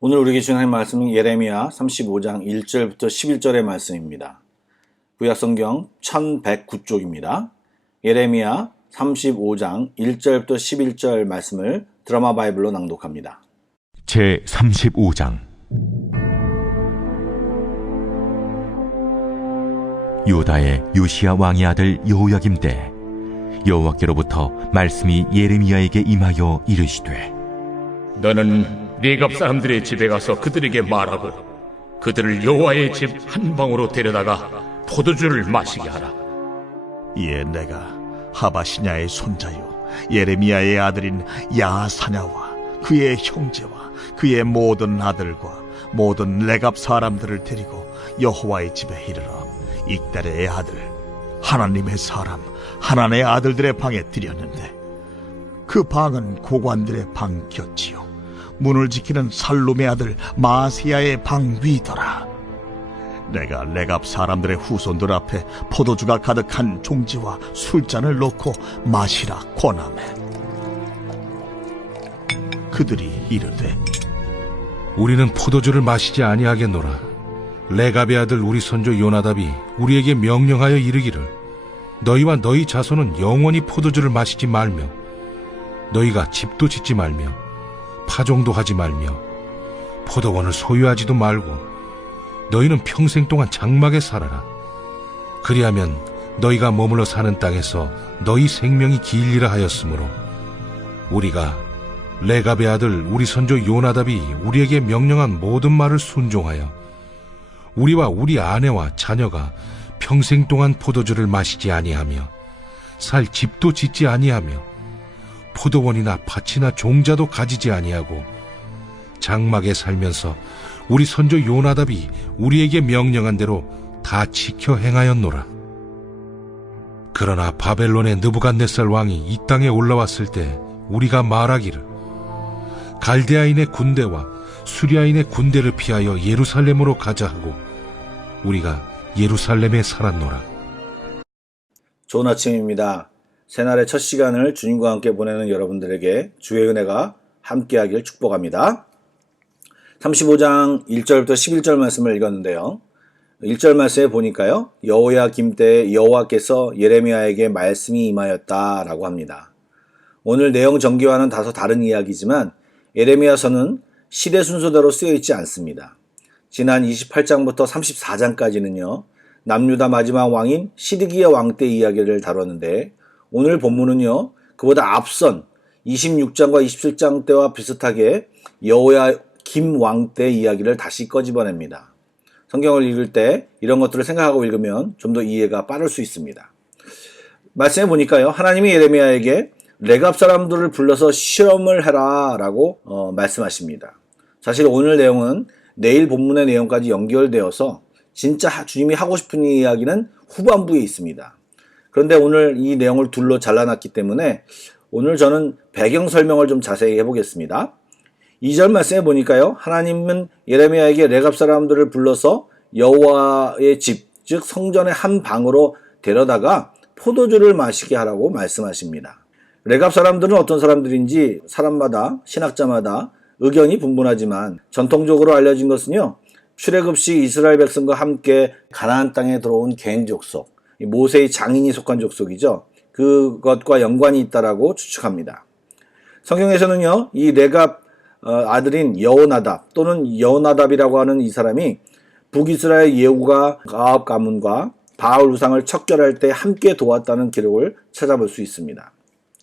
오늘 우리에게 주신 말씀은 예레미야 35장 1절부터 11절의 말씀입니다. 구약성경 1109쪽입니다. 예레미야 35장 1절부터 11절 말씀을 드라마 바이블로 낭독합니다. 제 35장. 유다의 요시야 왕의 아들 여호야김 때 여호와께로부터 말씀이 예레미야에게 임하여 이르시되, 너는 네갑 사람들의 집에 가서 그들에게 말하고 그들을 여호와의 집 한 방으로 데려다가 포도주를 마시게 하라. 이에 내가 하바시냐의 손자요 예레미야의 아들인 야사냐와 그의 형제와 그의 모든 아들과 모든 레갑 사람들을 데리고 여호와의 집에 이르러 익달의 아들 하나님의 사람 하나님의 아들들의 방에 들였는데, 그 방은 고관들의 방 곁이요 문을 지키는 살룸의 아들 마세야의 방 위더라. 내가 레갑 사람들의 후손들 앞에 포도주가 가득한 종지와 술잔을 놓고 마시라 권하매, 그들이 이르되, 우리는 포도주를 마시지 아니하겠노라. 레갑의 아들 우리 손주 요나답이 우리에게 명령하여 이르기를, 너희와 너희 자손은 영원히 포도주를 마시지 말며 너희가 집도 짓지 말며 파종도 하지 말며 포도원을 소유하지도 말고 너희는 평생 동안 장막에 살아라. 그리하면 너희가 머물러 사는 땅에서 너희 생명이 길리라 하였으므로, 우리가 레갑의 아들 우리 손주 요나답이 우리에게 명령한 모든 말을 순종하여 우리와 우리 아내와 자녀가 평생 동안 포도주를 마시지 아니하며 살 집도 짓지 아니하며 포도원이나 밭이나 종자도 가지지 아니하고 장막에 살면서 우리 손주 요나답이 우리에게 명령한 대로 다 지켜 행하였노라. 그러나 바벨론의 느부갓네살 왕이 이 땅에 올라왔을 때 우리가 말하기를, 갈대아인의 군대와 수리아인의 군대를 피하여 예루살렘으로 가자 하고 우리가 예루살렘에 살았노라. 좋은 아침입니다. 새날의 첫 시간을 주님과 함께 보내는 여러분들에게 주의 은혜가 함께하길 축복합니다. 35장 1절부터 11절 말씀을 읽었는데요. 1절 말씀에 보니까요, 여호야김 때 여호와께서 예레미야에게 말씀이 임하였다라고 합니다. 오늘 내용 전개와는 다소 다른 이야기지만 예레미야서는 시대 순서대로 쓰여 있지 않습니다. 지난 28장부터 34장까지는요, 남유다 마지막 왕인 시드기야 왕 때 이야기를 다뤘는데, 오늘 본문은요, 그보다 앞선 26장과 27장 때와 비슷하게 여호야김 왕 때 이야기를 다시 꺼집어냅니다. 성경을 읽을 때 이런 것들을 생각하고 읽으면 좀 더 이해가 빠를 수 있습니다. 말씀해 보니까요, 하나님이 예레미야에게 레갑 사람들을 불러서 시험을 해라 라고 말씀하십니다. 사실 오늘 내용은 내일 본문의 내용까지 연결되어서 진짜 주님이 하고 싶은 이야기는 후반부에 있습니다. 그런데 오늘 이 내용을 둘로 잘라놨기 때문에 오늘 저는 배경 설명을 좀 자세히 해보겠습니다. 2절 말씀에 보니까요, 하나님은 예레미야에게 레갑 사람들을 불러서 여호와의 집, 즉 성전의 한 방으로 데려다가 포도주를 마시게 하라고 말씀하십니다. 레갑 사람들은 어떤 사람들인지 사람마다, 신학자마다 의견이 분분하지만 전통적으로 알려진 것은요, 출애굽시 이스라엘 백성과 함께 가나안 땅에 들어온 개인 족속, 모세의 장인이 속한 족속이죠. 그것과 연관이 있다라고 추측합니다. 성경에서는요, 이 레갑 아들인 여호나답 또는 여호나답이라고 하는 이 사람이 북이스라엘 예후가 아합 가문과 바알 우상을 척결할 때 함께 도왔다는 기록을 찾아볼 수 있습니다.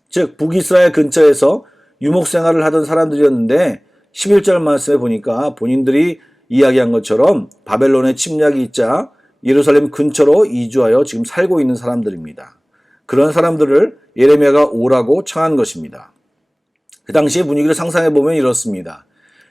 즉 북이스라엘 근처에서 유목 생활을 하던 사람들이었는데 11절 말씀에 보니까 본인들이 이야기한 것처럼 바벨론의 침략이 있자 예루살렘 근처로 이주하여 지금 살고 있는 사람들입니다. 그런 사람들을 예레미야가 오라고 청한 것입니다. 그 당시의 분위기를 상상해 보면 이렇습니다.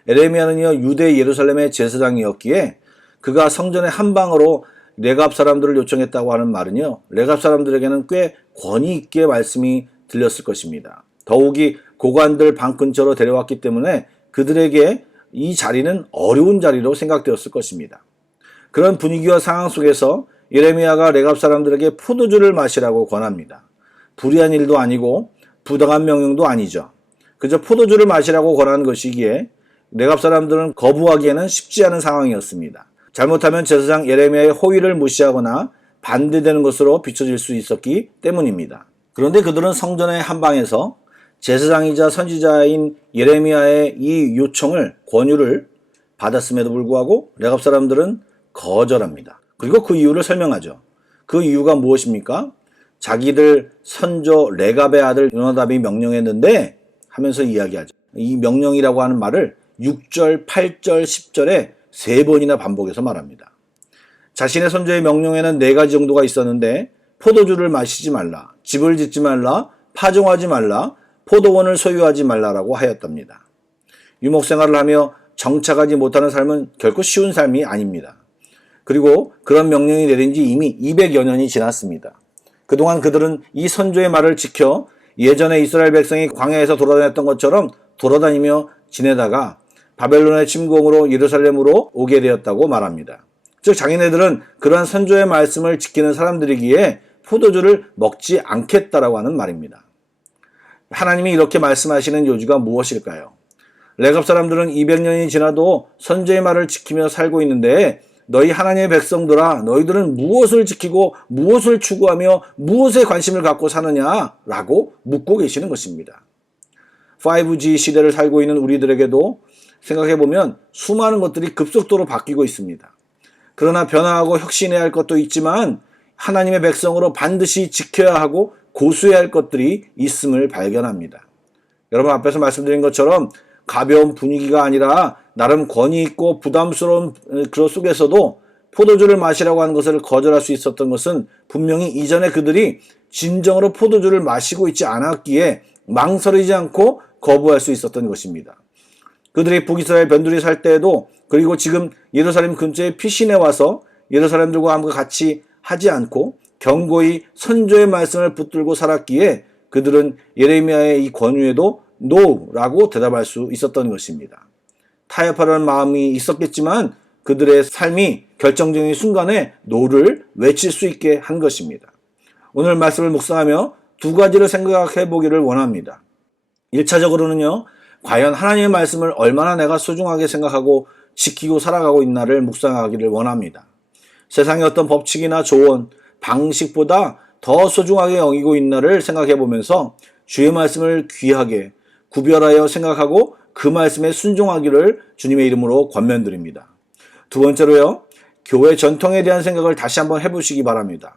예레미야는요, 유대 예루살렘의 제사장이었기에 그가 성전의 한 방으로 레갑 사람들을 요청했다고 하는 말은요, 레갑 사람들에게는 꽤 권위 있게 말씀이 들렸을 것입니다. 더욱이 고관들 방 근처로 데려왔기 때문에 그들에게 이 자리는 어려운 자리로 생각되었을 것입니다. 그런 분위기와 상황 속에서 예레미야가 레갑 사람들에게 포도주를 마시라고 권합니다. 불의한 일도 아니고 부당한 명령도 아니죠. 그저 포도주를 마시라고 권한 것이기에 레갑 사람들은 거부하기에는 쉽지 않은 상황이었습니다. 잘못하면 제사장 예레미야의 호의를 무시하거나 반대되는 것으로 비춰질 수 있었기 때문입니다. 그런데 그들은 성전의 한방에서 제사장이자 선지자인 예레미야의 이 요청을, 권유를 받았음에도 불구하고 레갑 사람들은 거절합니다. 그리고 그 이유를 설명하죠. 그 이유가 무엇입니까? 자기들 선조 레갑의 아들 요나답이 명령했는데 하면서 이야기하죠. 이 명령이라고 하는 말을 6절, 8절, 10절에 3번이나 반복해서 말합니다. 자신의 선조의 명령에는 4가지 정도가 있었는데 포도주를 마시지 말라, 집을 짓지 말라, 파종하지 말라, 포도원을 소유하지 말라라고 하였답니다. 유목생활을 하며 정착하지 못하는 삶은 결코 쉬운 삶이 아닙니다. 그리고 그런 명령이 내린 지 이미 200여 년이 지났습니다. 그동안 그들은 이 선조의 말을 지켜 예전에 이스라엘 백성이 광야에서 돌아다녔던 것처럼 돌아다니며 지내다가 바벨론의 침공으로 예루살렘으로 오게 되었다고 말합니다. 즉 자기네들은 그러한 선조의 말씀을 지키는 사람들이기에 포도주를 먹지 않겠다라고 하는 말입니다. 하나님이 이렇게 말씀하시는 요지가 무엇일까요? 레갑 사람들은 200년이 지나도 선조의 말을 지키며 살고 있는데 너희 하나님의 백성들아, 너희들은 무엇을 지키고 무엇을 추구하며 무엇에 관심을 갖고 사느냐라고 묻고 계시는 것입니다. 5G 시대를 살고 있는 우리들에게도 생각해보면 수많은 것들이 급속도로 바뀌고 있습니다. 그러나 변화하고 혁신해야 할 것도 있지만 하나님의 백성으로 반드시 지켜야 하고 고수해야 할 것들이 있음을 발견합니다. 여러분 앞에서 말씀드린 것처럼 가벼운 분위기가 아니라 나름 권위 있고 부담스러운 그런 속에서도 포도주를 마시라고 하는 것을 거절할 수 있었던 것은 분명히 이전에 그들이 진정으로 포도주를 마시고 있지 않았기에 망설이지 않고 거부할 수 있었던 것입니다. 그들이 북이스라엘 변두리 살 때에도, 그리고 지금 예루살렘 근처에 피신해 와서 예루살렘들과 함께 같이 하지 않고 견고히 선조의 말씀을 붙들고 살았기에 그들은 예레미야의 이 권유에도 NO라고 대답할 수 있었던 것입니다. 타협하려는 마음이 있었겠지만 그들의 삶이 결정적인 순간에 NO를 외칠 수 있게 한 것입니다. 오늘 말씀을 묵상하며 2가지를 생각해 보기를 원합니다. 1차적으로는요, 과연 하나님의 말씀을 얼마나 내가 소중하게 생각하고 지키고 살아가고 있나를 묵상하기를 원합니다. 세상의 어떤 법칙이나 조언, 방식보다 더 소중하게 여기고 있나를 생각해 보면서 주의 말씀을 귀하게 구별하여 생각하고 그 말씀에 순종하기를 주님의 이름으로 권면드립니다. 2번째로요, 교회 전통에 대한 생각을 다시 한번 해보시기 바랍니다.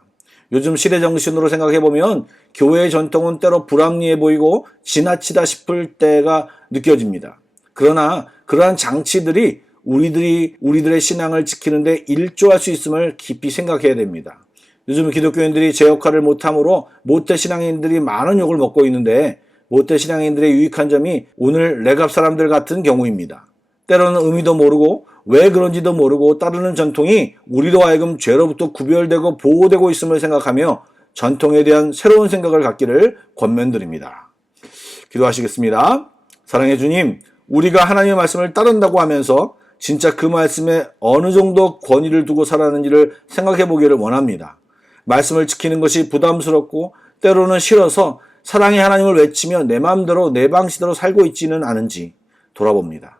요즘 시대 정신으로 생각해보면 교회의 전통은 때로 불합리해 보이고 지나치다 싶을 때가 느껴집니다. 그러나 그러한 장치들이 우리들의 신앙을 지키는데 일조할 수 있음을 깊이 생각해야 됩니다. 요즘 기독교인들이 제 역할을 못함으로 모태신앙인들이 많은 욕을 먹고 있는데 모태신앙인들의 유익한 점이 오늘 레갑 사람들 같은 경우입니다. 때로는 의미도 모르고 왜 그런지도 모르고 따르는 전통이 우리로 하여금 죄로부터 구별되고 보호되고 있음을 생각하며 전통에 대한 새로운 생각을 갖기를 권면드립니다. 기도하시겠습니다. 사랑의 주님, 우리가 하나님의 말씀을 따른다고 하면서 진짜 그 말씀에 어느 정도 권위를 두고 살았는지를 생각해 보기를 원합니다. 말씀을 지키는 것이 부담스럽고 때로는 싫어서 사랑의 하나님을 외치며 내 마음대로 내 방식대로 살고 있지는 않은지 돌아봅니다.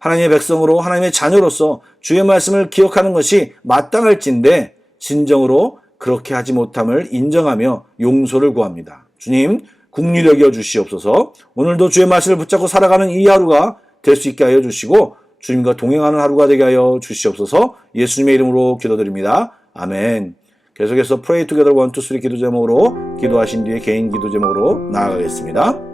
하나님의 백성으로 하나님의 자녀로서 주의 말씀을 기억하는 것이 마땅할진데 진정으로 그렇게 하지 못함을 인정하며 용서를 구합니다. 주님, 긍휼히 여겨 주시옵소서. 오늘도 주의 말씀을 붙잡고 살아가는 이 하루가 될 수 있게 하여 주시고 주님과 동행하는 하루가 되게 하여 주시옵소서. 예수님의 이름으로 기도드립니다. 아멘. 계속해서 Pray Together 1, 2, 3 기도 제목으로 기도하신 뒤에 개인 기도 제목으로 나아가겠습니다.